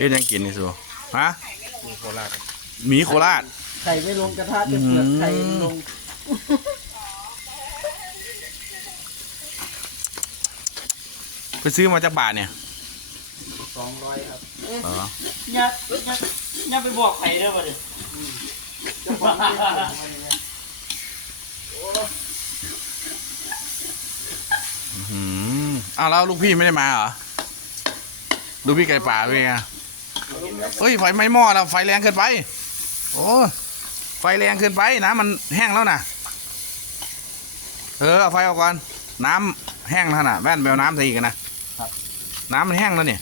ฮ็ดยังกินนี่สูฮะมีโคราชหมีโคราชไข่ไม่ลงกระทะจะเปลือกไข่ลงไปซื้อมาจากบาทเนี่ย 200ครับอ๋ออย่าไปบอกใครเด้อบ่ดิเจ้าของไม่ได้ทำอะไรเนี่ยอ้าวแล้วลูกพี่ไม่ได้มาเหรอลูกพี่ไก่ป่าเป็นไงเฮ้ยไฟไหม้หม้อแล้วไฟแรงเกินไปโอ้ไฟแรงเกินไปน้ำมันแห้งแล้วนะเอาไฟออกก่อนน้ำแห้งแล้วนะแว่นแบวน้ำใส่อีกนะน้ำมันแห้งแล้วเนี่ย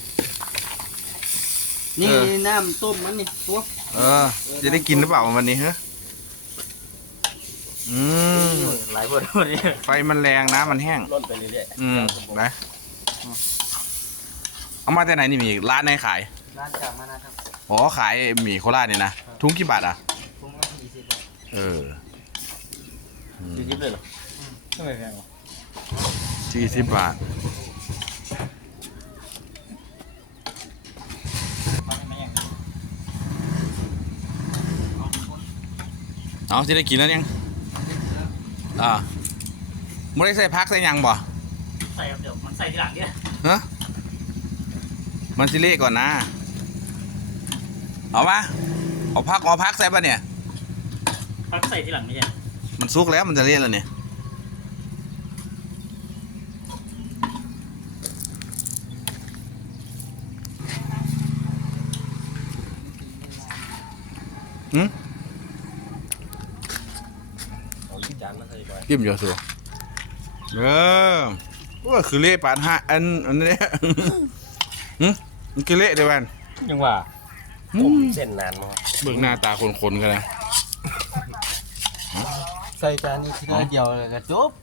นี่น้ำต้มมันนี่ตัวจะได้กินหรือเปล่าวันนี้ฮะหลายคนวันนี้ไฟมันแรงน้ำมันแห้งร่นไปเรื่อยไปเอามาแต่ไหนนี่มีร้านไหนขายร้านจากมานะครับอ๋อขายหมี่โคราชเนี่ยนะถุงกี่บาทอ่ะถุงละ40 บาทๆจิ๊บเลยเหรอทำไมแพงวะ 40 บาทเอาที่ได้กินแล้วยังไม่ได้ใส่พักใส่หยังบ่ใส่เดี๋ยวมันใส่ทีหลังเนี่ยฮะมันสิเละก่อนนะเอามาเอาพักใส่ป่ะเนี่ยพักใส่ทีหลังไม่ใช่มันซุกแล้วมันจะเละแล้วเนี่ยหืมเอาอีกจานมาใส่ไปจิ้มเยอะสุดว่าคือเละปานห้าอันนี้มันคือเละเดี๋ยวมันยังว่าผมเส้นนานมากเบิ่งหน้าตาคนๆกันเลยใส่จานนี้ทีละเดียวเลยก็จบ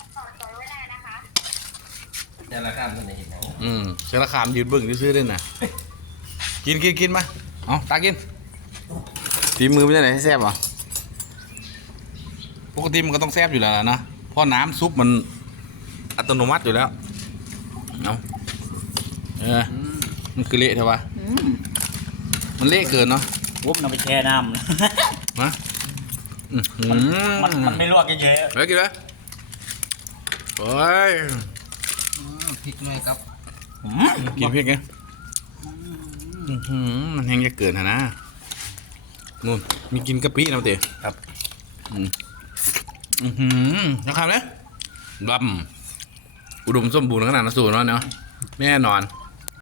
แต่ละข้ามคนไหนเห็นไหมเชลคามยืนเบิ่งซื้อๆด้วยนะกินมาเอาตากินตีมือไม่ได้ไหนให้แซ่บอ่ะปกติมันก็ต้องแซ่บอยู่แล้วนะเพราะน้ำซุปมันอัตโนมัติอยู่แล้วเอามันคือเละใช่ปะมันเละเกินเนาะวุ้บนำไปแช่น้ำฮะมันไม่ลวกเยอะเฮ้ยกินเลยโอ้ยพริกหน่อยครับกินพริกไงมันแห้งจะเกินนะนู่นมีกินกะปินะเต๋ครับนะครับเนี่ยบำอุดมสมบูรณ์ขนาดนั้นสูงเนาะแน่นอน